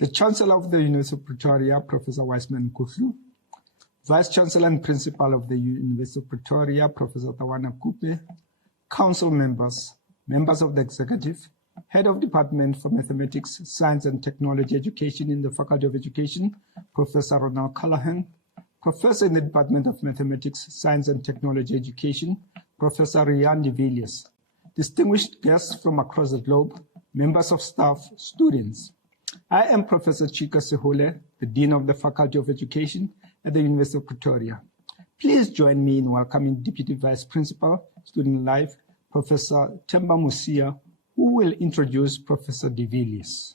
the Chancellor of the University of Pretoria, Professor Wiseman Kuflu, Vice Chancellor and Principal of the University of Pretoria, Professor Tawana Kupe, Council members, members of the Executive, Head of Department for Mathematics, Science and Technology Education in the Faculty of Education, Professor Ronald Callahan, Professor in the Department of Mathematics, Science and Technology Education, Professor Rian de Villiers, distinguished guests from across the globe, members of staff, students. I am Professor Chika Sehole, the Dean of the Faculty of Education at the University of Pretoria. Please join me in welcoming Deputy Vice Principal, Student Life, Professor Themba Musia, who will introduce Professor de Villiers.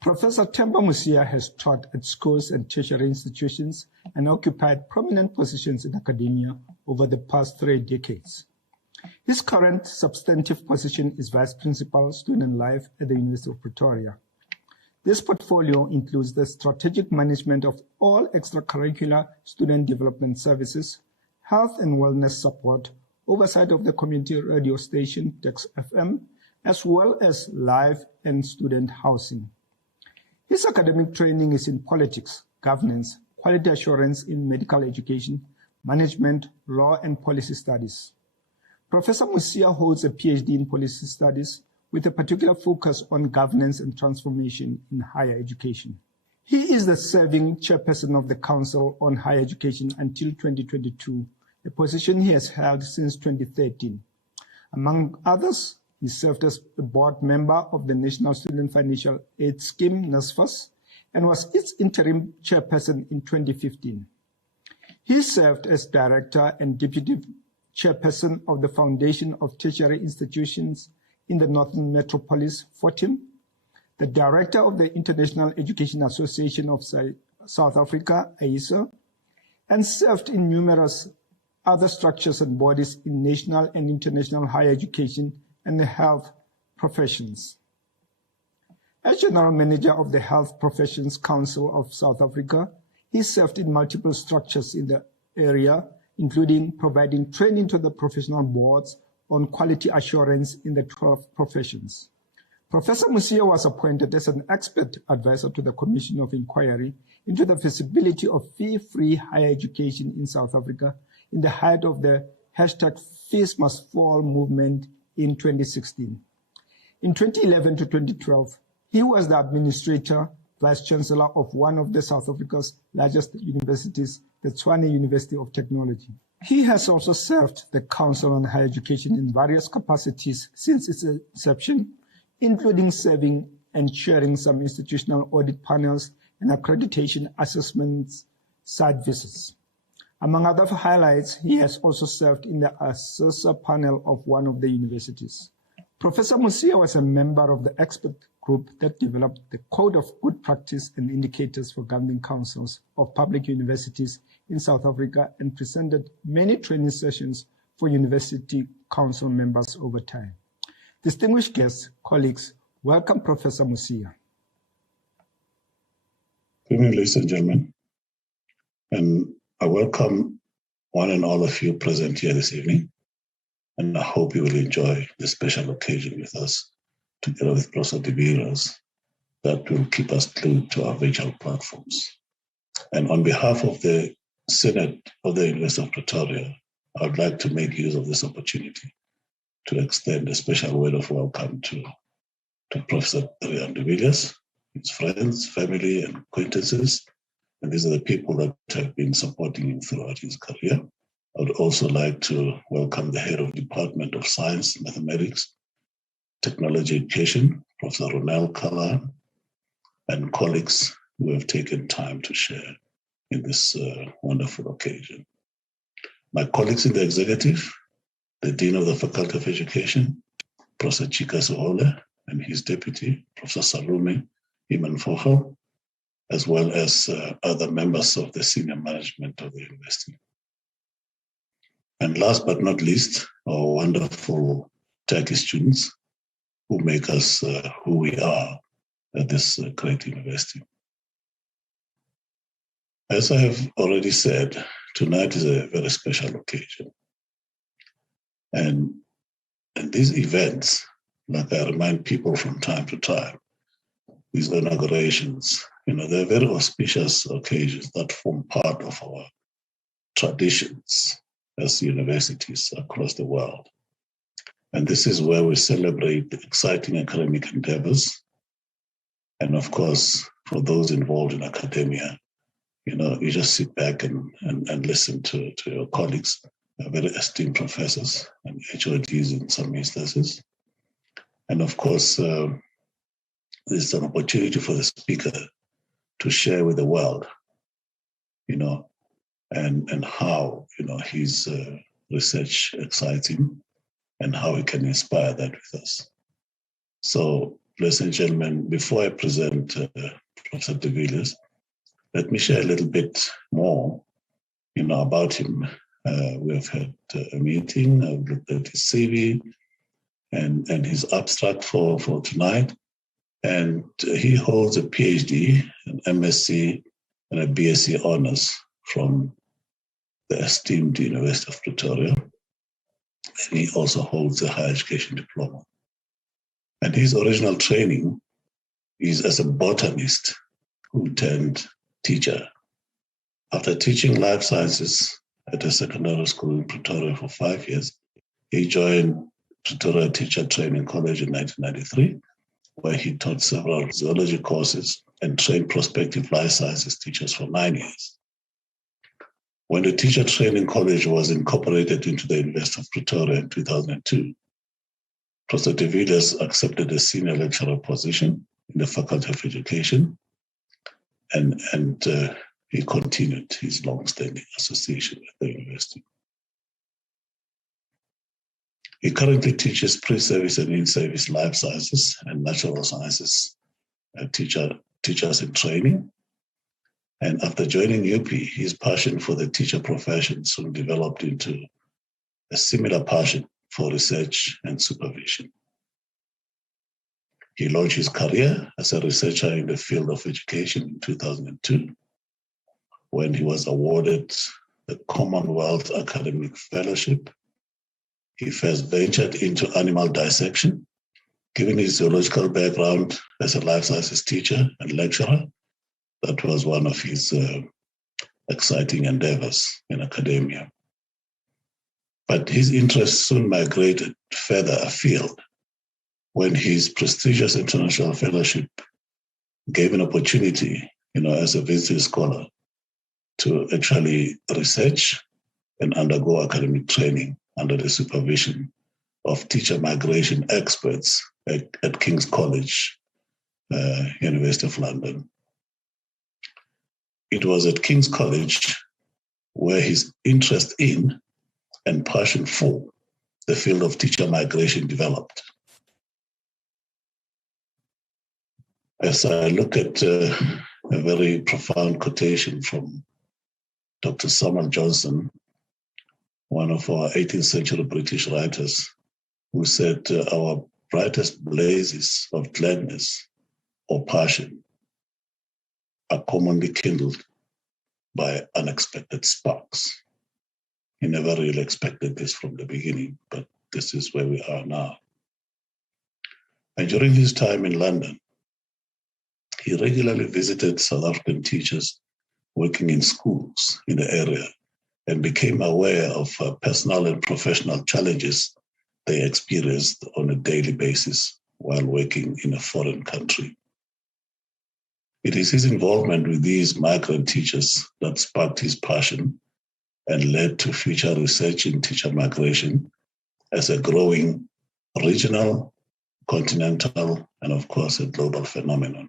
Professor Themba Musia has taught at schools and tertiary institutions and occupied prominent positions in academia over the past 3 decades. His current substantive position is Vice Principal, Student Life at the University of Pretoria. This portfolio includes the strategic management of all extracurricular student development services, health and wellness support, oversight of the community radio station, Dex FM, as well as life and student housing. His academic training is in politics, governance, quality assurance in medical education, management, law, and policy studies. Professor Musia holds a PhD in policy studies with a particular focus on governance and transformation in higher education. He is the serving chairperson of the Council on Higher Education until 2022, a position he has held since 2013. Among others, he served as a board member of the National Student Financial Aid Scheme, NSFAS, and was its interim chairperson in 2015. He served as director and deputy chairperson of the Foundation of Tertiary Institutions in the Northern Metropolis, FORTIM, the director of the International Education Association of South Africa, AISA, and served in numerous other structures and bodies in national and international higher education and the health professions. As General Manager of the Health Professions Council of South Africa, he served in multiple structures in the area, including providing training to the professional boards on quality assurance in the 12 professions. Professor Musia was appointed as an expert advisor to the Commission of Inquiry into the feasibility of fee-free higher education in South Africa in the height of the #Fees Must Fall movement in 2016. In 2011 to 2012, he was the administrator, vice chancellor of one of the South Africa's largest universities, the Tshwane University of Technology. He has also served the Council on Higher Education in various capacities since its inception, including serving and chairing some institutional audit panels and accreditation assessments site visits. Among other highlights, he has also served in the assessor panel of one of the universities. Professor Musia was a member of the expert group that developed the Code of Good Practice and Indicators for Governing Councils of Public Universities in South Africa and presented many training sessions for university council members over time. Distinguished guests, colleagues, welcome Professor Musia. Good evening, ladies and gentlemen, and I welcome one and all of you present here this evening, and I hope you will enjoy this special occasion with us, together with Professor de Villiers, that will keep us glued to our virtual platforms. And on behalf of the Senate of the University of Pretoria, I would like to make use of this opportunity to extend a special word of welcome to Professor Rian de Villiers, his friends, family, and acquaintances. And these are the people that have been supporting him throughout his career. I would also like to welcome the head of Department of Science, Mathematics, Technology Education, Professor Ronald Callahan, and colleagues who have taken time to share in this wonderful occasion. My colleagues in the executive, the Dean of the Faculty of Education, Professor Chika Sehole, and his deputy, Professor Salome Iman-Fochel, as well as other members of the senior management of the university. And last but not least, our wonderful Turkish students who make us who we are at this great university. As I have already said, tonight is a very special occasion. And these events, like I remind people from time to time, these inaugurations, they're very auspicious occasions that form part of our traditions as universities across the world. And this is where we celebrate the exciting academic endeavors. And of course, for those involved in academia, you just sit back and listen to your colleagues, very esteemed professors and HODs in some instances. And of course, there's an opportunity for the speaker to share with the world, and how, his research excites him and how he can inspire that with us. So, ladies and gentlemen, before I present Professor de Villiers, let me share a little bit more, about him. We have had a meeting, I've looked at his CV and his abstract for tonight. And he holds a PhD, an MSc, and a BSc honors from the esteemed University of Pretoria. And he also holds a higher education diploma. And his original training is as a botanist who turned teacher. After teaching life sciences at a secondary school in Pretoria for 5 years, he joined Pretoria Teacher Training College in 1993, where he taught several zoology courses and trained prospective life sciences teachers for 9 years. When the Teacher Training College was incorporated into the University of Pretoria in 2002, Professor de Villiers accepted a senior lecturer position in the Faculty of Education, and he continued his long-standing association with the university. He currently teaches pre-service and in-service life sciences and natural sciences teachers in training. And after joining UP, his passion for the teacher profession soon developed into a similar passion for research and supervision. He launched his career as a researcher in the field of education in 2002, when he was awarded the Commonwealth Academic Fellowship. He first ventured into animal dissection. Given his zoological background as a life sciences teacher and lecturer, that was one of his exciting endeavors in academia. But his interest soon migrated further afield when his prestigious international fellowship gave an opportunity, as a visiting scholar, to actually research and undergo academic training under the supervision of teacher migration experts at King's College, University of London. It was at King's College where his interest in and passion for the field of teacher migration developed. As I look at a very profound quotation from Dr. Samuel Johnson, one of our 18th century British writers, who said, our brightest blazes of gladness or passion are commonly kindled by unexpected sparks. He never really expected this from the beginning, but this is where we are now. And during his time in London, he regularly visited South African teachers working in schools in the area and became aware of personal and professional challenges they experienced on a daily basis while working in a foreign country. It is his involvement with these migrant teachers that sparked his passion and led to future research in teacher migration as a growing regional, continental, and of course a global phenomenon.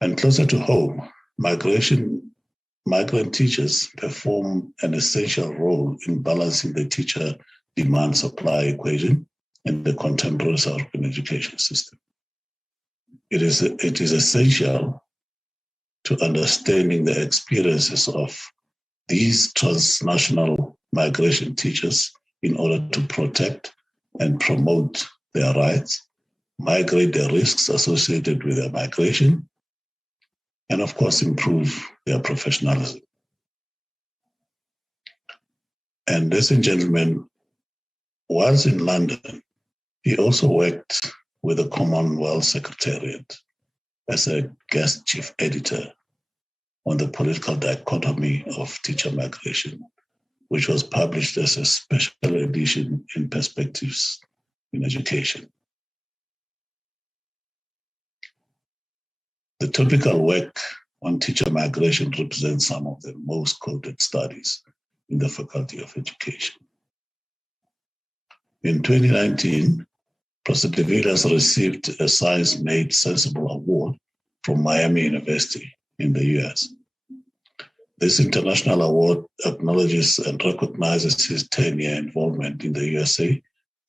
And closer to home, migrant teachers perform an essential role in balancing the teacher demand-supply equation in the contemporary South African education system. It is essential to understanding the experiences of these transnational migration teachers in order to protect and promote their rights, migrate the risks associated with their migration, and of course improve their professionalism. And ladies and gentlemen, whilst in London, he also worked with the Commonwealth Secretariat as a guest chief editor on the political dichotomy of teacher migration, which was published as a special edition in Perspectives in Education. The topical work on teacher migration represents some of the most quoted studies in the Faculty of Education. In 2019, Professor de Villiers received a Science Made Sensible Award from Miami University in the US. This international award acknowledges and recognizes his 10-year involvement in the USA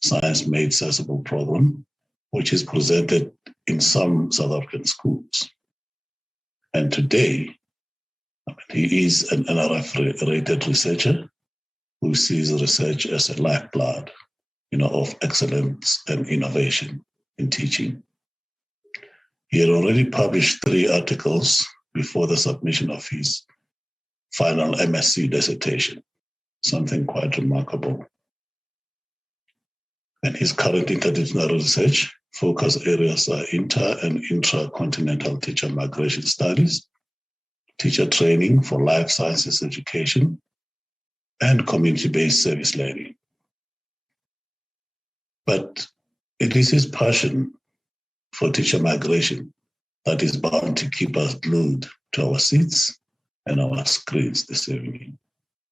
Science Made Sensible program, which is presented in some South African schools. And today, he is an NRF-rated researcher who sees research as a lifeblood, of excellence and innovation in teaching. He had already published 3 articles before the submission of his final MSc dissertation, something quite remarkable. And his current interdisciplinary research focus areas are inter- and intra-continental teacher migration studies, teacher training for life sciences education, and community-based service learning. But it is his passion for teacher migration that is bound to keep us glued to our seats and our screens this evening.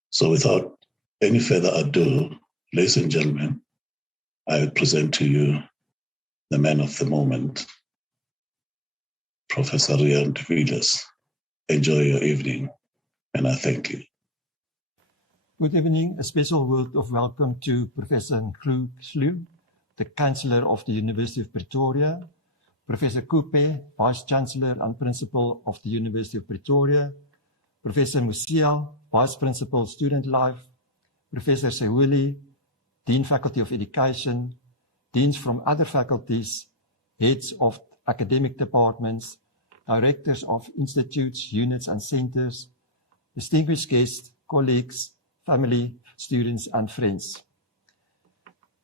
So without any further ado, ladies and gentlemen, I present to you the man of the moment, Professor Rian de Villiers. Enjoy your evening, and I thank you. Good evening. A special word of welcome to Professor Nklu, the Chancellor of the University of Pretoria, Professor Kupe, Vice Chancellor and Principal of the University of Pretoria, Professor Musiel, Vice Principal Student Life, Professor Sewuli, Dean Faculty of Education, deans from other faculties, heads of academic departments, directors of institutes, units and centers, distinguished guests, colleagues, family, students and friends.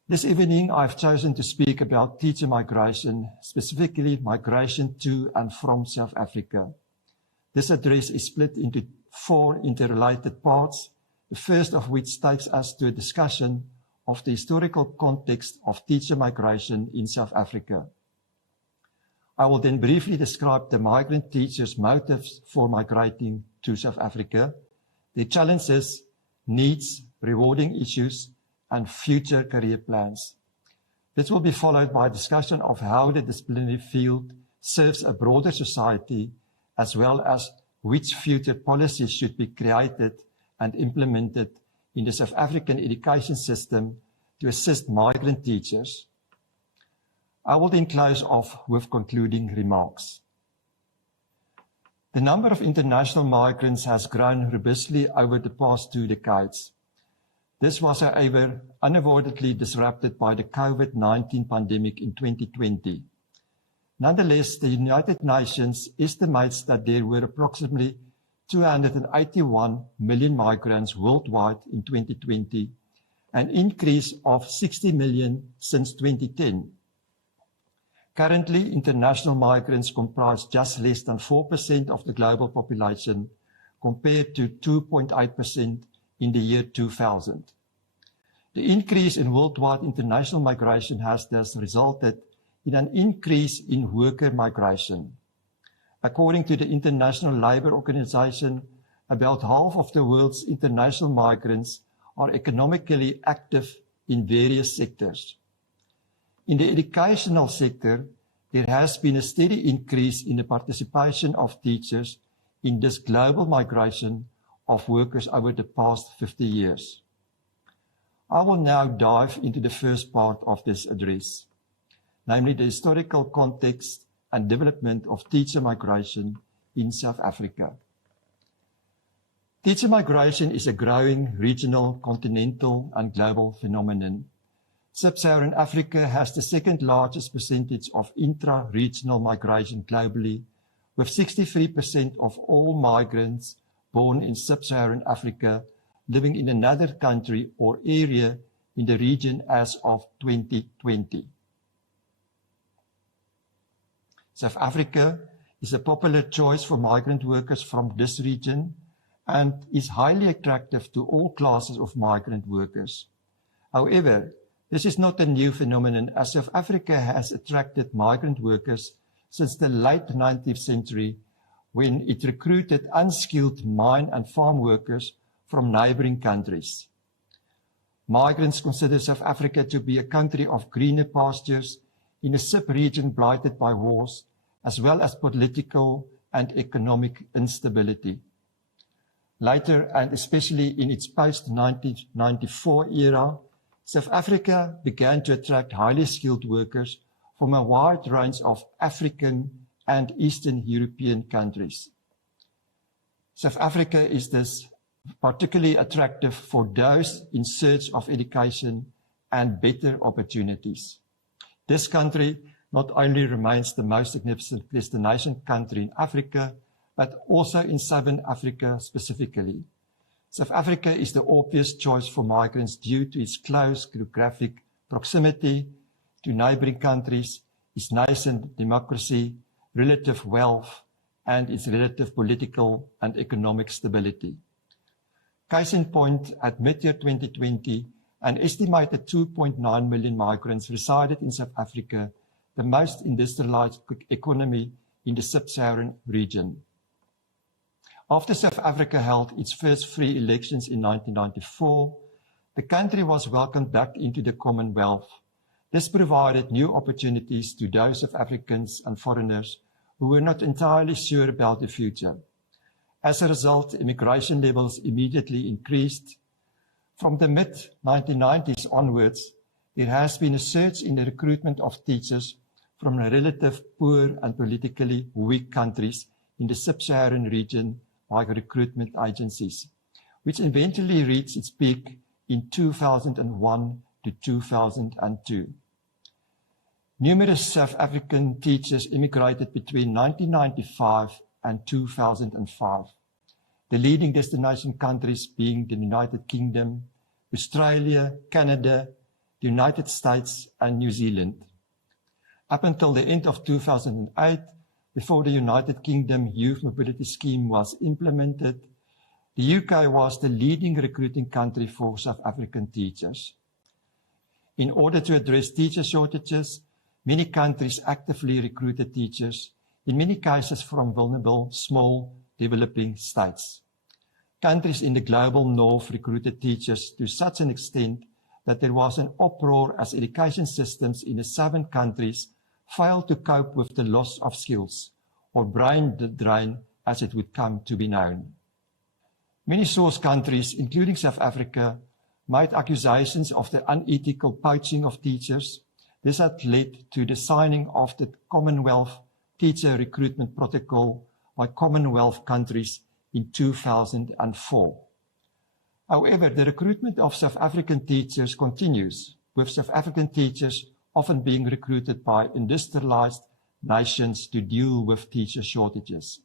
This evening, I've chosen to speak about teacher migration, specifically migration to and from South Africa. This address is split into 4 interrelated parts, the first of which takes us to a discussion of the historical context of teacher migration in South Africa. I will then briefly describe the migrant teachers' motives for migrating to South Africa, their challenges, needs, rewarding issues, and future career plans. This will be followed by a discussion of how the disciplinary field serves a broader society, as well as which future policies should be created and implemented in the South African education system to assist migrant teachers. I will then close off with concluding remarks. The number of international migrants has grown robustly over the past 2 decades. This was, however, unavoidably disrupted by the COVID-19 pandemic in 2020. Nonetheless, the United Nations estimates that there were approximately 281 million migrants worldwide in 2020, an increase of 60 million since 2010. Currently, international migrants comprise just less than 4% of the global population, compared to 2.8% in the year 2000. The increase in worldwide international migration has thus resulted in an increase in worker migration. According to the International Labour Organization, about half of the world's international migrants are economically active in various sectors. In the educational sector, there has been a steady increase in the participation of teachers in this global migration of workers over the past 50 years. I will now dive into the first part of this address, namely the historical context and development of teacher migration in South Africa. Teacher migration is a growing regional, continental, and global phenomenon. Sub-Saharan Africa has the second largest percentage of intra-regional migration globally, with 63% of all migrants born in Sub-Saharan Africa living in another country or area in the region as of 2020. South Africa is a popular choice for migrant workers from this region and is highly attractive to all classes of migrant workers. However, this is not a new phenomenon, as South Africa has attracted migrant workers since the late 19th century, when it recruited unskilled mine and farm workers from neighboring countries. Migrants consider South Africa to be a country of greener pastures in a sub-region blighted by wars, as well as political and economic instability. Later, and especially in its post-1994 era, South Africa began to attract highly skilled workers from a wide range of African and Eastern European countries. South Africa is thus particularly attractive for those in search of education and better opportunities. This country not only remains the most significant destination country in Africa, but also in Southern Africa specifically. South Africa is the obvious choice for migrants due to its close geographic proximity to neighboring countries, its nascent democracy, relative wealth, and its relative political and economic stability. Case in point, at mid-year 2020, an estimated 2.9 million migrants resided in South Africa, the most industrialized economy in the sub-Saharan region. After South Africa held its first free elections in 1994, the country was welcomed back into the Commonwealth. This provided new opportunities to those South Africans and foreigners who were not entirely sure about the future. As a result, immigration levels immediately increased. From the mid-1990s onwards, there has been a surge in the recruitment of teachers from relative poor and politically weak countries in the sub-Saharan region by recruitment agencies, which eventually reached its peak in 2001 to 2002. Numerous South African teachers immigrated between 1995 and 2005, the leading destination countries being the United Kingdom, Australia, Canada, the United States, and New Zealand. Up until the end of 2008, before the United Kingdom Youth Mobility Scheme was implemented, the UK was the leading recruiting country for South African teachers. In order to address teacher shortages, many countries actively recruited teachers, in many cases from vulnerable, small, developing states. Countries in the global north recruited teachers to such an extent that there was an uproar as education systems in the southern countries failed to cope with the loss of skills, or brain drain as it would come to be known. Many source countries, including South Africa, made accusations of the unethical poaching of teachers. This had led to the signing of the Commonwealth Teacher Recruitment Protocol by Commonwealth countries in 2004. However, the recruitment of South African teachers continues, with South African teachers often being recruited by industrialized nations to deal with teacher shortages.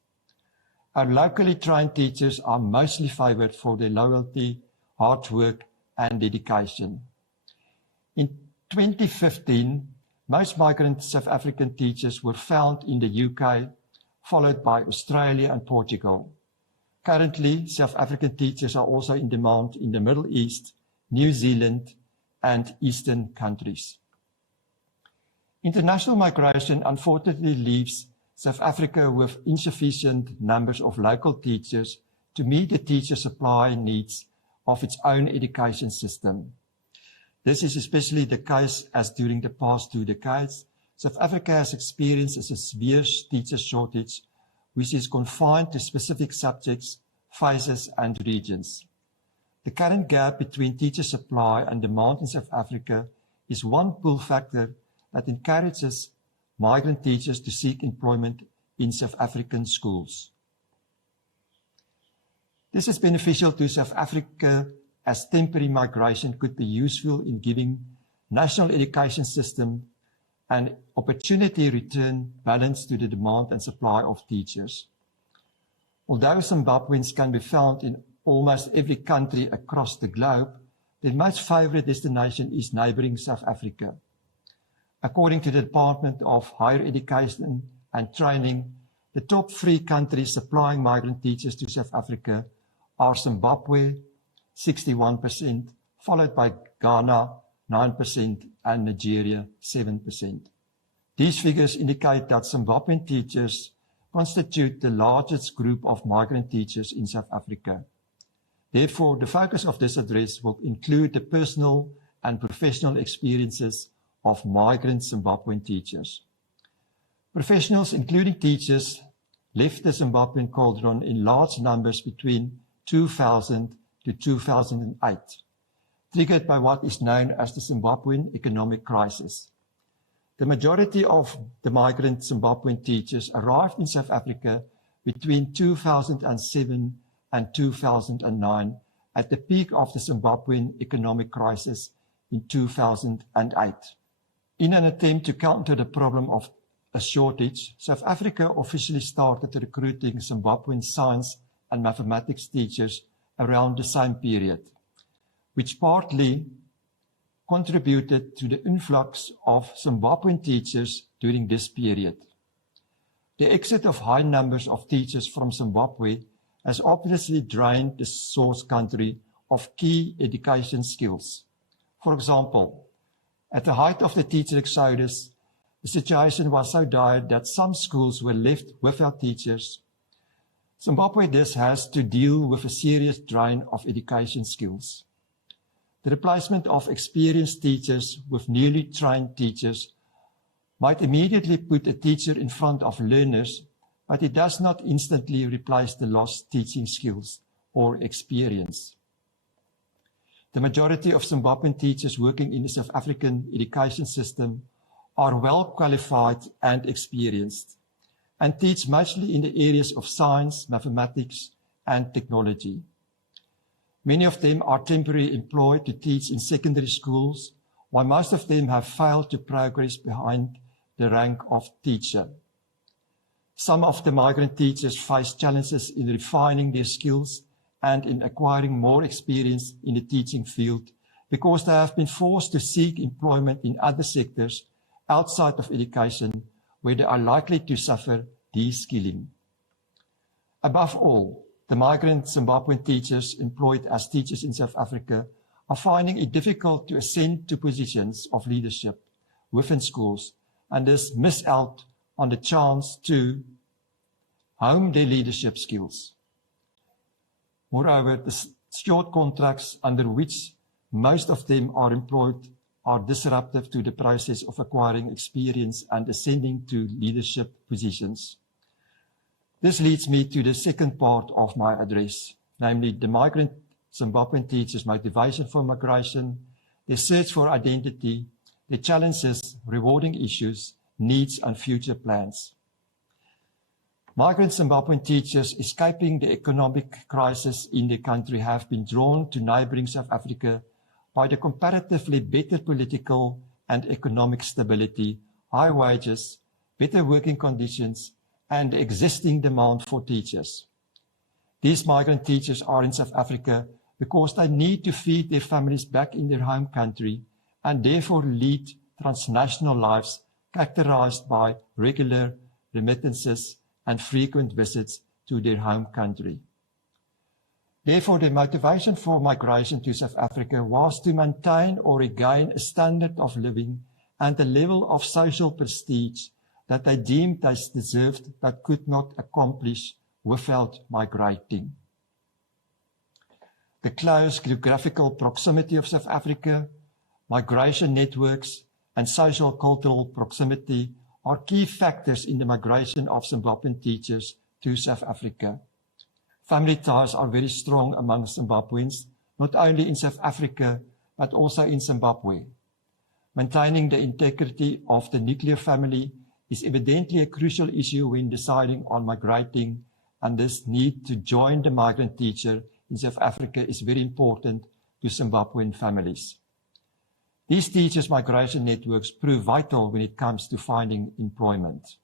Our locally trained teachers are mostly favored for their loyalty, hard work, and dedication. In 2015, most migrant South African teachers were found in the UK, followed by Australia and Portugal. Currently, South African teachers are also in demand in the Middle East, New Zealand, and Eastern countries. International migration unfortunately leaves South Africa with insufficient numbers of local teachers to meet the teacher supply needs of its own education system. This is especially the case as during the past 2 decades, South Africa has experienced a severe teacher shortage, which is confined to specific subjects, phases, and regions. The current gap between teacher supply and demand in South Africa is one pull factor that encourages migrant teachers to seek employment in South African schools. This is beneficial to South Africa, as temporary migration could be useful in giving national education system an opportunity return balance to the demand and supply of teachers. Although Zimbabweans can be found in almost every country across the globe, their most favorite destination is neighboring South Africa. According to the Department of Higher Education and training, the top 3 countries supplying migrant teachers to South Africa are Zimbabwe, 61%, followed by Ghana, 9%, and Nigeria, 7%. These figures indicate that Zimbabwean teachers constitute the largest group of migrant teachers in South Africa. Therefore, the focus of this address will include the personal and professional experiences of migrant Zimbabwean teachers. Professionals, including teachers, left the Zimbabwean cauldron in large numbers between 2000 to 2008, triggered by what is known as the Zimbabwean economic crisis. The majority of the migrant Zimbabwean teachers arrived in South Africa between 2007 and 2009 at the peak of the Zimbabwean economic crisis in 2008. In an attempt to counter the problem of a shortage, South Africa officially started recruiting Zimbabwean science and mathematics teachers around the same period, which partly contributed to the influx of Zimbabwean teachers during this period. The exit of high numbers of teachers from Zimbabwe has obviously drained the source country of key education skills. For example, at the height of the teacher exodus, the situation was so dire that some schools were left without teachers. Zimbabwe thus has to deal with a serious drain of education skills. The replacement of experienced teachers with newly trained teachers might immediately put a teacher in front of learners, but it does not instantly replace the lost teaching skills or experience. The majority of Zimbabwean teachers working in the South African education system are well qualified and experienced, and teach mostly in the areas of science, mathematics, and technology. Many of them are temporarily employed to teach in secondary schools, while most of them have failed to progress behind the rank of teacher. Some of the migrant teachers face challenges in refining their skills and in acquiring more experience in the teaching field because they have been forced to seek employment in other sectors outside of education where they are likely to suffer de-skilling. Above all, the migrant Zimbabwean teachers employed as teachers in South Africa are finding it difficult to ascend to positions of leadership within schools and thus miss out on the chance to hone their leadership skills. Moreover, the short contracts under which most of them are employed are disruptive to the process of acquiring experience and ascending to leadership positions. This leads me to the second part of my address, namely the migrant Zimbabwean teachers' motivation for migration, their search for identity, their challenges, rewarding issues, needs, and future plans. Migrant Zimbabwean teachers escaping the economic crisis in the country have been drawn to neighboring South Africa by the comparatively better political and economic stability, high wages, better working conditions, and the existing demand for teachers. These migrant teachers are in South Africa because they need to feed their families back in their home country and therefore lead transnational lives characterized by regular remittances and frequent visits to their home country. Therefore, the motivation for migration to South Africa was to maintain or regain a standard of living and a level of social prestige that they deemed they deserved but could not accomplish without migrating. The close geographical proximity of South Africa, migration networks, and social cultural proximity are key factors in the migration of Zimbabwean teachers to South Africa. Family ties are very strong among Zimbabweans, not only in South Africa, but also in Zimbabwe. Maintaining the integrity of the nuclear family is evidently a crucial issue when deciding on migrating, and this need to join the migrant teacher in South Africa is very important to Zimbabwean families. These teachers' migration networks prove vital when it comes to finding employment.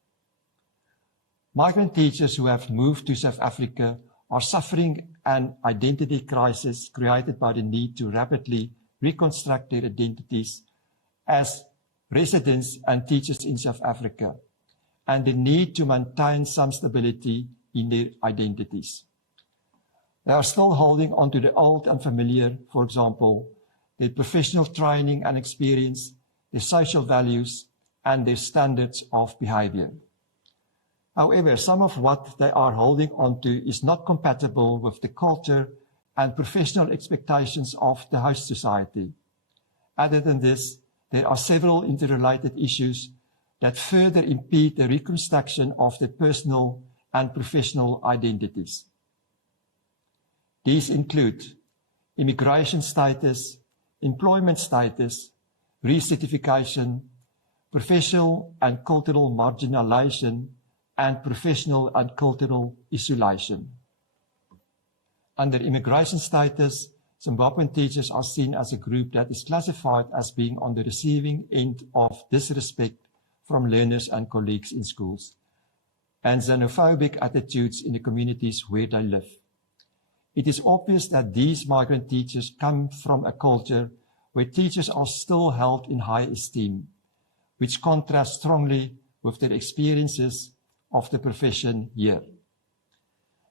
Migrant teachers who have moved to South Africa are suffering an identity crisis created by the need to rapidly reconstruct their identities as residents and teachers in South Africa, and the need to maintain some stability in their identities. They are still holding on to the old and familiar, for example, their professional training and experience, their social values, and their standards of behavior. However, some of what they are holding on to is not compatible with the culture and professional expectations of the host society. Other than this, there are several interrelated issues that further impede the reconstruction of their personal and professional identities. These include immigration status, employment status, recertification, professional and cultural marginalization, and professional and cultural isolation. Under immigration status, Zimbabwean teachers are seen as a group that is classified as being on the receiving end of disrespect from learners and colleagues in schools, and xenophobic attitudes in the communities where they live. It is obvious that these migrant teachers come from a culture where teachers are still held in high esteem, which contrasts strongly with their experiences of the profession here.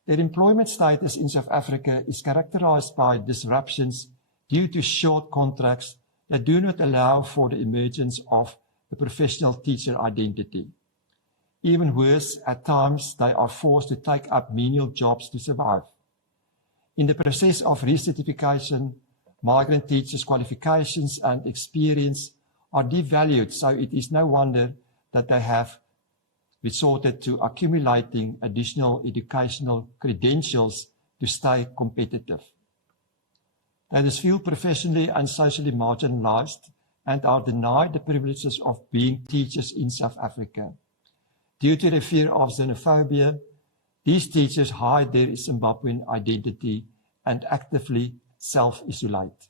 Their employment status in South Africa is characterized by disruptions due to short contracts that do not allow for the emergence of the professional teacher identity. Even worse, at times they are forced to take up menial jobs to survive. In the process of recertification, migrant teachers' qualifications and experience are devalued, so it is no wonder that they have resorted to accumulating additional educational credentials to stay competitive. They thus feel professionally and socially marginalized and are denied the privileges of being teachers in South Africa. Due to the fear of xenophobia, these teachers hide their Zimbabwean identity and actively self-isolate.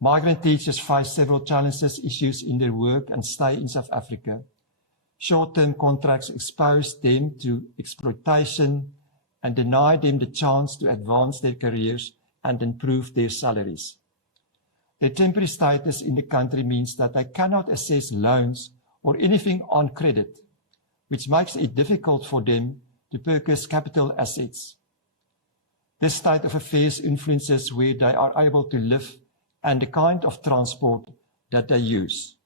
Migrant teachers face several challenges, issues in their work and stay in South Africa. Short-term contracts expose them to exploitation and deny them the chance to advance their careers and improve their salaries. Their temporary status in the country means that they cannot access loans or anything on credit, which makes it difficult for them to purchase capital assets. This state of affairs influences where they are able to live and the kind of transport that they use.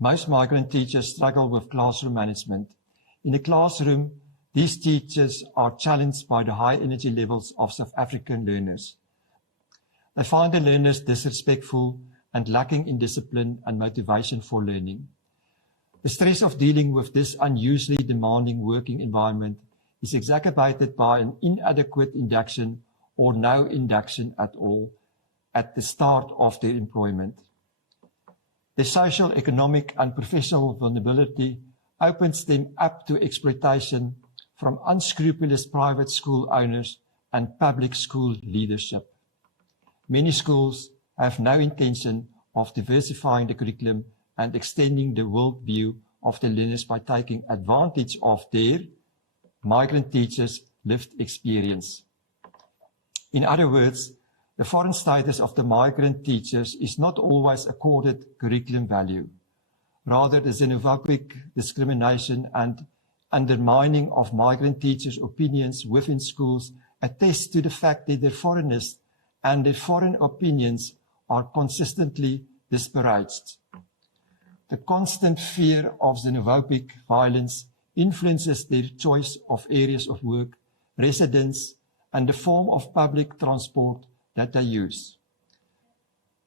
Most migrant teachers struggle with classroom management. In the classroom, these teachers are challenged by the high energy levels of South African learners. They find the learners disrespectful and lacking in discipline and motivation for learning. The stress of dealing with this unusually demanding working environment is exacerbated by an inadequate induction or no induction at all at the start of their employment. The social, economic, and professional vulnerability opens them up to exploitation from unscrupulous private school owners and public school leadership. Many schools have no intention of diversifying the curriculum and extending the worldview of the learners by taking advantage of their migrant teachers' lived experience. In other words, the foreign status of the migrant teachers is not always accorded curriculum value. Rather, the xenophobic discrimination and undermining of migrant teachers' opinions within schools attests to the fact that their foreigners and their foreign opinions are consistently disparaged. The constant fear of xenophobic violence influences their choice of areas of work, residence, and the form of public transport that they use.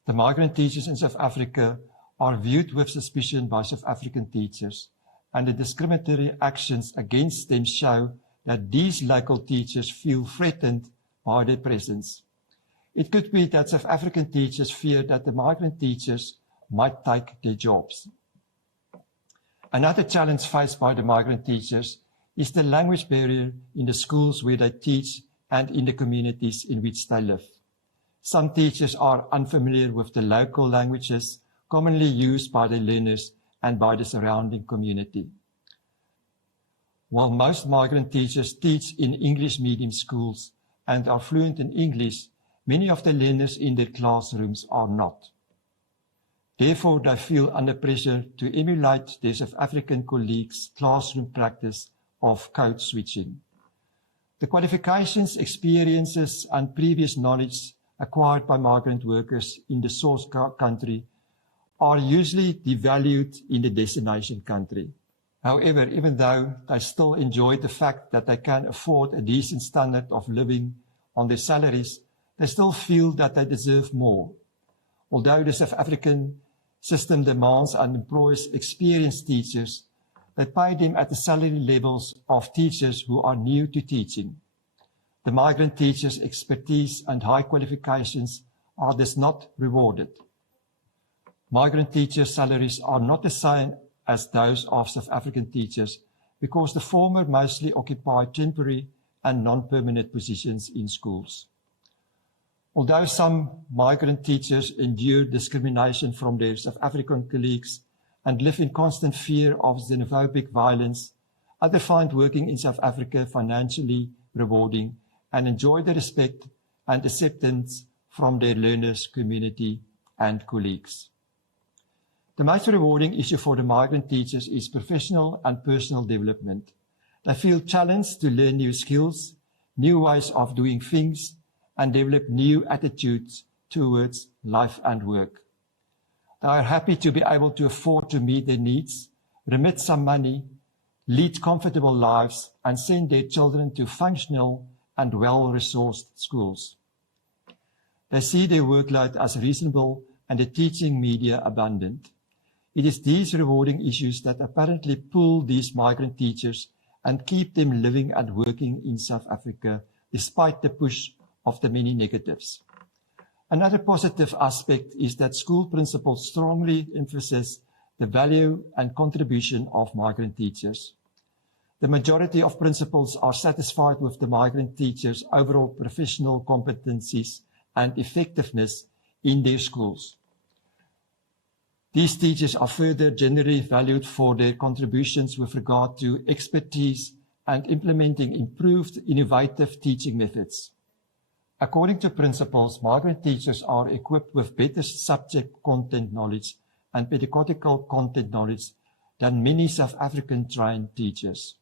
The migrant teachers in South Africa are viewed with suspicion by South African teachers, and the discriminatory actions against them show that these local teachers feel threatened by their presence. It could be that South African teachers fear that the migrant teachers might take their jobs. Another challenge faced by the migrant teachers is the language barrier in the schools where they teach and in the communities in which they live. Some teachers are unfamiliar with the local languages commonly used by the learners and by the surrounding community. While most migrant teachers teach in English medium schools and are fluent in English, many of the learners in their classrooms are not. Therefore, they feel under pressure to emulate their South African colleagues' classroom practice of code switching. The qualifications, experiences, and previous knowledge acquired by migrant workers in the source country are usually devalued in the destination country. However, even though they still enjoy the fact that they can afford a decent standard of living on their salaries, they still feel that they deserve more. Although the South African system demands and employs experienced teachers, they pay them at the salary levels of teachers who are new to teaching. The migrant teachers' expertise and high qualifications are thus not rewarded. Migrant teachers' salaries are not the same as those of South African teachers because the former mostly occupy temporary and non-permanent positions in schools. Although some migrant teachers endure discrimination from their South African colleagues and live in constant fear of xenophobic violence, others find working in South Africa financially rewarding and enjoy the respect and acceptance from their learners, community, and colleagues. The most rewarding issue for the migrant teachers is professional and personal development. They feel challenged to learn new skills, new ways of doing things, and develop new attitudes towards life and work. They are happy to be able to afford to meet their needs, remit some money, lead comfortable lives, and send their children to functional and well-resourced schools. They see their workload as reasonable and the teaching media abundant. It is these rewarding issues that apparently pull these migrant teachers and keep them living and working in South Africa despite the push of the many negatives. Another positive aspect is that school principals strongly emphasize the value and contribution of migrant teachers. The majority of principals are satisfied with the migrant teachers' overall professional competencies and effectiveness in their schools. These teachers are further generally valued for their contributions with regard to expertise and implementing improved, innovative teaching methods. According to principals, migrant teachers are equipped with better subject content knowledge and pedagogical content knowledge than many South African trained teachers.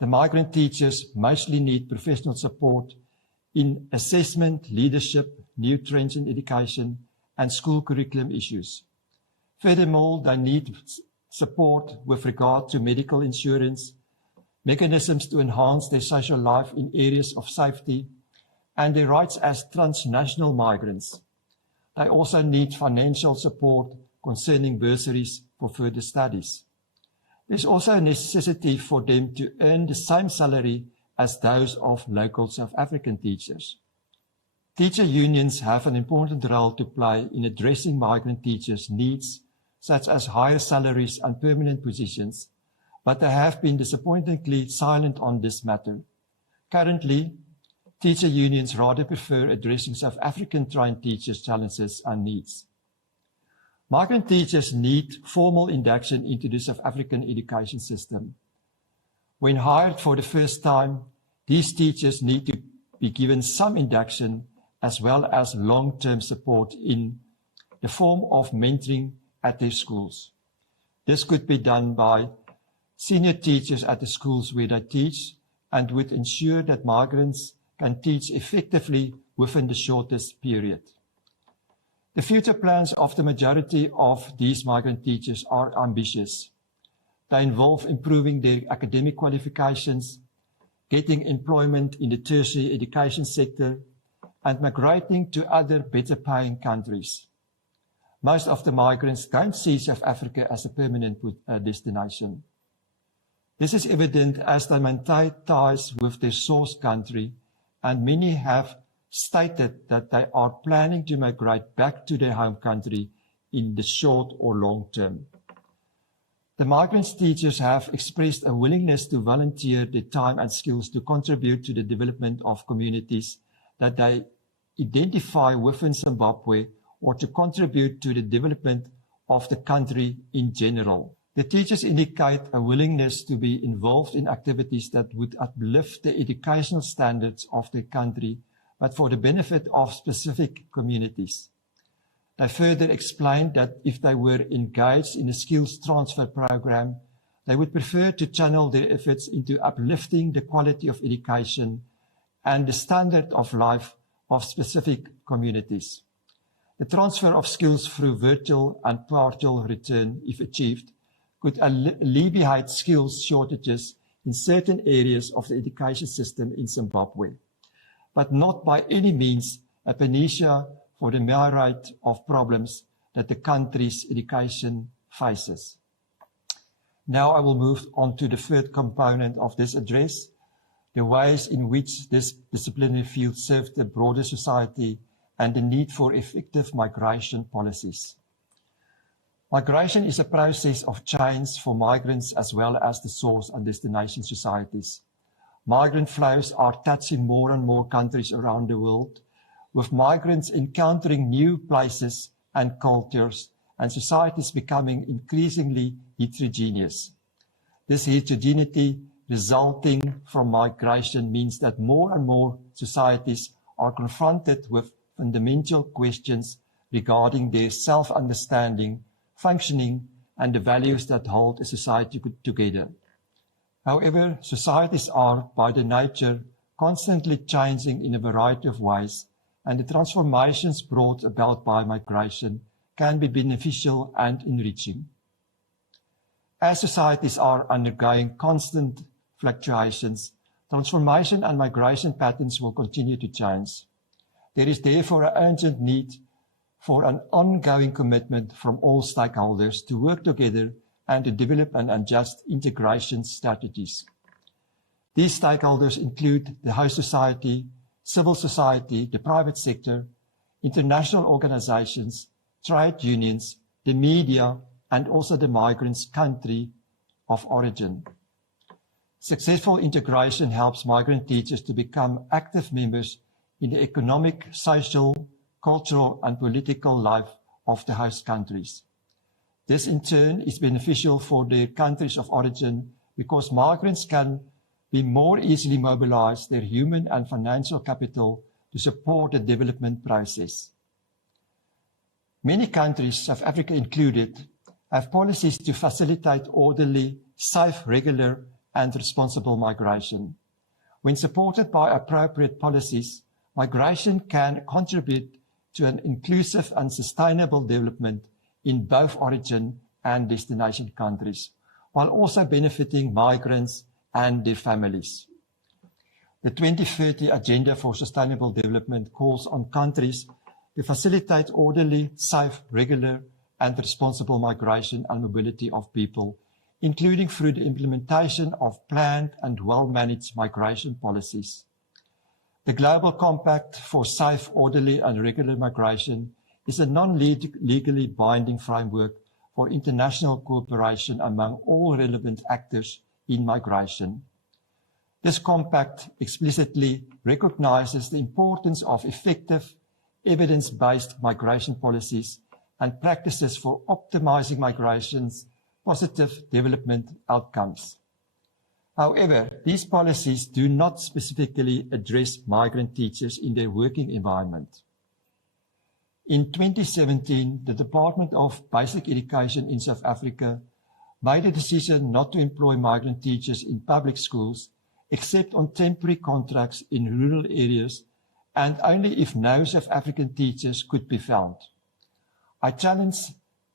The migrant teachers mostly need professional support in assessment, leadership, new trends in education, and school curriculum issues. Furthermore, they need support with regard to medical insurance, mechanisms to enhance their social life in areas of safety, and their rights as transnational migrants. They also need financial support concerning bursaries for further studies. There's also a necessity for them to earn the same salary as those of local South African teachers. Teacher unions have an important role to play in addressing migrant teachers' needs, such as higher salaries and permanent positions, but they have been disappointingly silent on this matter. Currently, teacher unions rather prefer addressing South African trained teachers' challenges and needs. Migrant teachers need formal induction into the South African education system. When hired for the first time, these teachers need to be given some induction as well as long-term support in the form of mentoring at their schools. This could be done by senior teachers at the schools where they teach and would ensure that migrants can teach effectively within the shortest period. The future plans of the majority of these migrant teachers are ambitious. They involve improving their academic qualifications, getting employment in the tertiary education sector, and migrating to other better paying countries. Most of the migrants don't see South Africa as a permanent destination. This is evident as they maintain ties with their source country, and many have stated that they are planning to migrate back to their home country in the short or long term. The migrant teachers have expressed a willingness to volunteer their time and skills to contribute to the development of communities that they identify within Zimbabwe or to contribute to the development of the country in general. The teachers indicate a willingness to be involved in activities that would uplift the educational standards of their country, but for the benefit of specific communities. They further explained that if they were engaged in a skills transfer program, they would prefer to channel their efforts into uplifting the quality of education and the standard of life of specific communities. The transfer of skills through virtual and partial return, if achieved, could alleviate skills shortages in certain areas of the education system in Zimbabwe, but not by any means a panacea for the myriad of problems that the country's education faces. Now I will move on to the third component of this address, the ways in which this disciplinary field served the broader society and the need for effective migration policies. Migration is a process of change for migrants as well as the source and destination societies. Migrant flows are touching more and more countries around the world, with migrants encountering new places and cultures and societies becoming increasingly heterogeneous. This heterogeneity resulting from migration means that more and more societies are confronted with fundamental questions regarding their self-understanding, functioning, and the values that hold a society together. However, societies are, by their nature, constantly changing in a variety of ways, and the transformations brought about by migration can be beneficial and enriching. As societies are undergoing constant fluctuations, transformation and migration patterns will continue to change. There is therefore an urgent need for an ongoing commitment from all stakeholders to work together and to develop and adjust integration strategies. These stakeholders include the host society, civil society, the private sector, international organizations, trade unions, the media, and also the migrants' country of origin. Successful integration helps migrant teachers to become active members in the economic, social, cultural, and political life of the host countries. This in turn is beneficial for their countries of origin because migrants can be more easily mobilize their human and financial capital to support the development process. Many countries, South Africa included, have policies to facilitate orderly, safe, regular, and responsible migration. When supported by appropriate policies, migration can contribute to an inclusive and sustainable development in both origin and destination countries, while also benefiting migrants and their families. The 2030 Agenda for Sustainable Development calls on countries to facilitate orderly, safe, regular, and responsible migration and mobility of people, including through the implementation of planned and well-managed migration policies. The Global Compact for Safe, Orderly, and Regular Migration is a non-legally binding framework for international cooperation among all relevant actors in migration. This compact explicitly recognizes the importance of effective, evidence-based migration policies and practices for optimizing migration's positive development outcomes. However, these policies do not specifically address migrant teachers in their working environment. In 2017, the Department of Basic Education in South Africa made a decision not to employ migrant teachers in public schools except on temporary contracts in rural areas and only if no South African teachers could be found. I challenge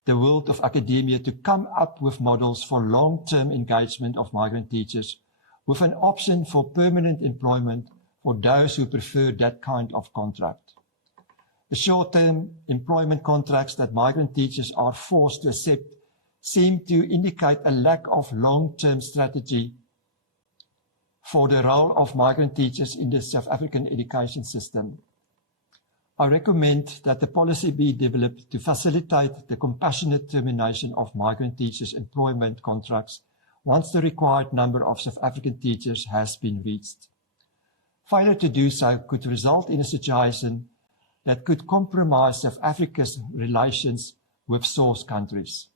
the world of academia to come up with models for long-term engagement of migrant teachers with an option for permanent employment for those who prefer that kind of contract. The short-term employment contracts that migrant teachers are forced to accept seem to indicate a lack of long-term strategy for the role of migrant teachers in the South African education system. I recommend that the policy be developed to facilitate the compassionate termination of migrant teachers' employment contracts once the required number of South African teachers has been reached. Failure to do so could result in a situation that could compromise South Africa's relations with source countries.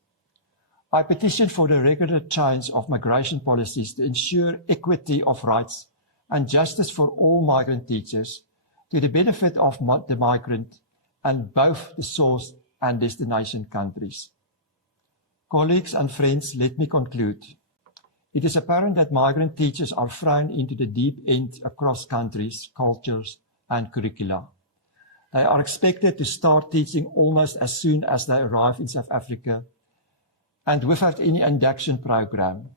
I petition for the regular change of migration policies to ensure equity of rights and justice for all migrant teachers to the benefit of the migrant and both the source and destination countries. Colleagues and friends, let me conclude. It is apparent that migrant teachers are thrown into the deep end across countries, cultures, and curricula. They are expected to start teaching almost as soon as they arrive in South Africa and without any induction program.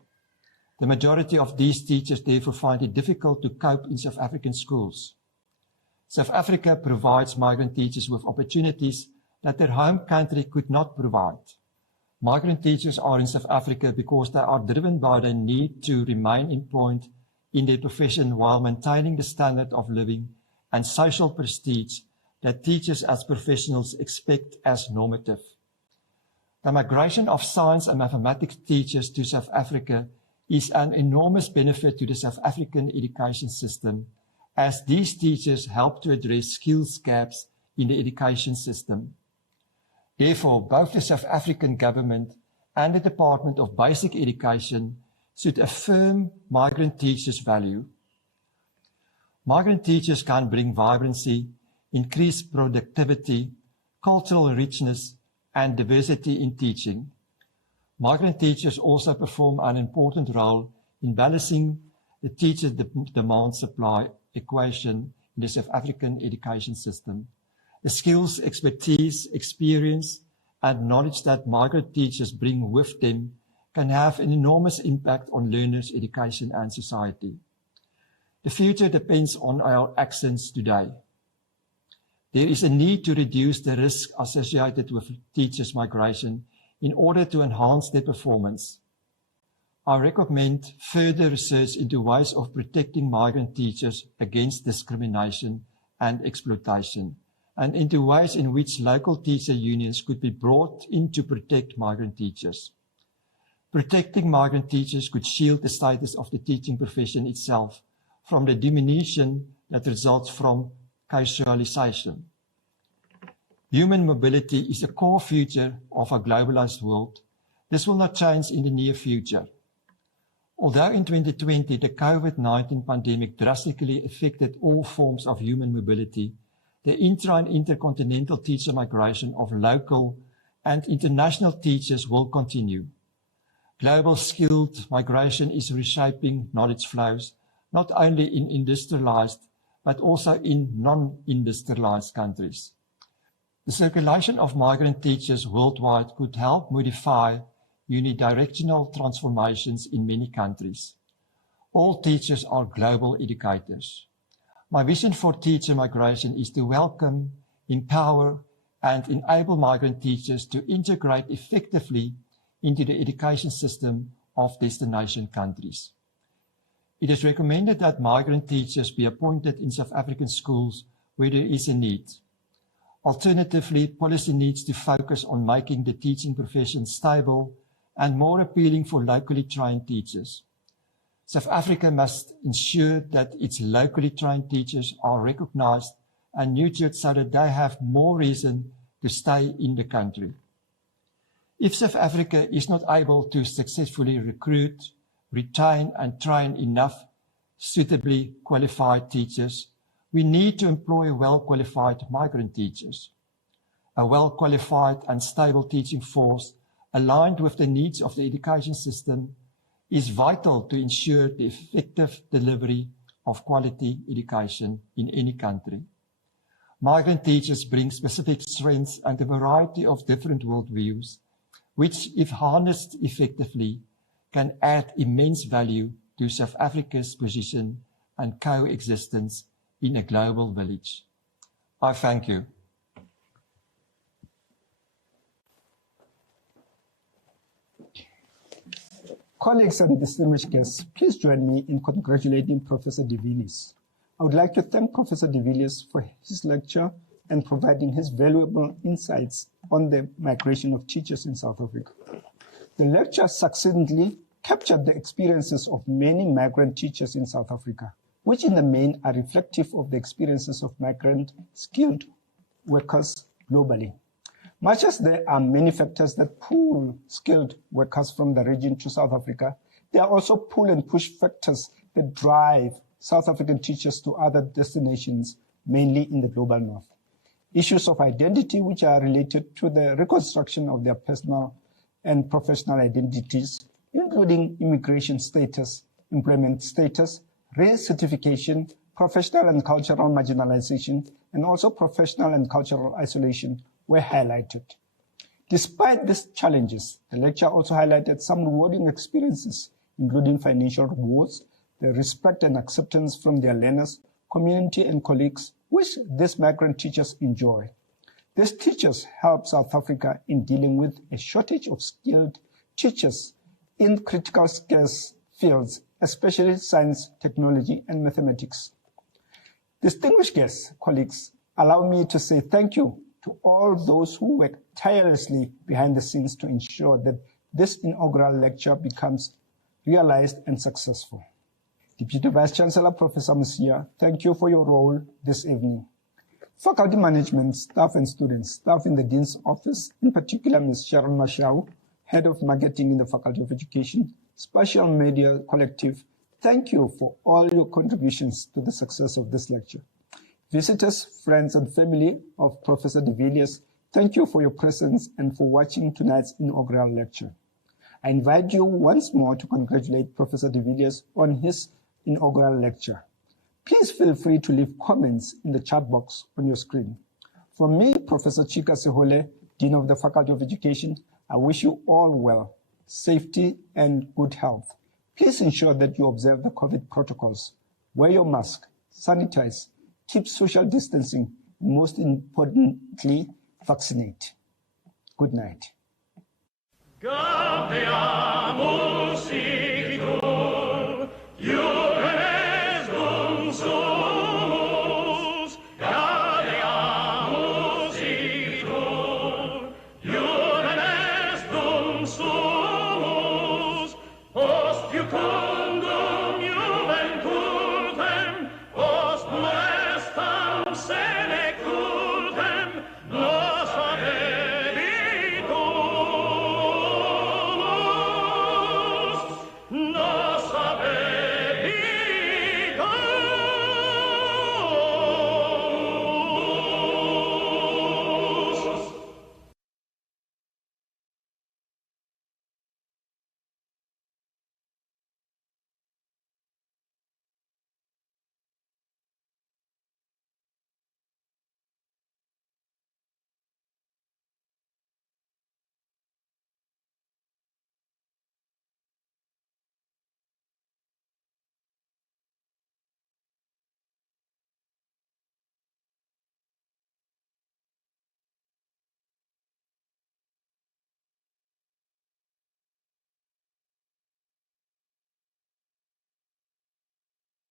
The majority of these teachers therefore find it difficult to cope in South African schools. South Africa provides migrant teachers with opportunities that their home country could not provide. Migrant teachers are in South Africa because they are driven by the need to remain employed in their profession while maintaining the standard of living and social prestige that teachers as professionals expect as normative. The migration of science and mathematics teachers to South Africa is an enormous benefit to the South African education system, as these teachers help to address skills gaps in the education system. Therefore, both the South African government and the Department of Basic Education should affirm migrant teachers' value. Migrant teachers can bring vibrancy, increased productivity, cultural richness, and diversity in teaching. Migrant teachers also perform an important role in balancing the teacher demand-supply equation in the South African education system. The skills, expertise, experience, and knowledge that migrant teachers bring with them can have an enormous impact on learners' education and society. The future depends on our actions today. There is a need to reduce the risk associated with teachers' migration in order to enhance their performance. I recommend further research into ways of protecting migrant teachers against discrimination and exploitation, and into ways in which local teacher unions could be brought in to protect migrant teachers. Protecting migrant teachers could shield the status of the teaching profession itself from the diminution that results from casualization. Human mobility is a core feature of a globalized world. This will not change in the near future. Although in 2020 the COVID-19 pandemic drastically affected all forms of human mobility, the intra- and intercontinental teacher migration of local and international teachers will continue. Global skilled migration is reshaping knowledge flows, not only in industrialized, but also in non-industrialized countries. The circulation of migrant teachers worldwide could help modify unidirectional transformations in many countries. All teachers are global educators. My vision for teacher migration is to welcome, empower, and enable migrant teachers to integrate effectively into the education system of destination countries. It is recommended that migrant teachers be appointed in South African schools where there is a need. Alternatively, policy needs to focus on making the teaching profession stable and more appealing for locally trained teachers. South Africa must ensure that its locally trained teachers are recognized and nurtured so that they have more reason to stay in the country. If South Africa is not able to successfully recruit, retain, and train enough suitably qualified teachers, we need to employ well-qualified migrant teachers. A well-qualified and stable teaching force aligned with the needs of the education system is vital to ensure the effective delivery of quality education in any country. Migrant teachers bring specific strengths and a variety of different worldviews, which, if harnessed effectively, can add immense value to South Africa's position and coexistence in a global village. I thank you. Colleagues and distinguished guests, please join me in congratulating Professor de Villiers. I would like to thank Professor de Villiers for his lecture and providing his valuable insights on the migration of teachers in South Africa. The lecture succinctly captured the experiences of many migrant teachers in South Africa, which in the main are reflective of the experiences of migrant skilled workers globally. Much as there are many factors that pull skilled workers from the region to South Africa, there are also pull and push factors that drive South African teachers to other destinations, mainly in the global north. issues of identity which are related to the reconstruction of their personal and professional identities, including immigration status, employment status, race certification, professional and cultural marginalization, and also professional and cultural isolation were highlighted. Despite these challenges, the lecture also highlighted some rewarding experiences, including financial rewards, the respect and acceptance from their learners, community and colleagues, which these migrant teachers enjoy. These teachers help South Africa in dealing with a shortage of skilled teachers in critical scarce fields, especially science, technology, and mathematics. Distinguished guests, colleagues, allow me to say thank you to all those who work tirelessly behind the scenes to ensure that this inaugural lecture becomes realized and successful. Deputy Vice-Chancellor, Professor Musia, thank you for your role this evening. Faculty management, staff and students, staff in the Dean's office, in particular Ms. Sharon Mashau, Head of Marketing in the Faculty of Education, Spatial Media Collective, thank you for all your contributions to the success of this lecture. Visitors, friends, and family of Professor de Villiers, thank you for your presence and for watching tonight's inaugural lecture. I invite you once more to congratulate Professor de Villiers on his inaugural lecture. Please feel free to leave comments in the chat box on your screen. From me, Professor Chika Sehole, Dean of the Faculty of Education, I wish you all well, safety, and good health. Please ensure that you observe the COVID protocols. Wear your mask, sanitize, keep social distancing, and most importantly, vaccinate. Good night.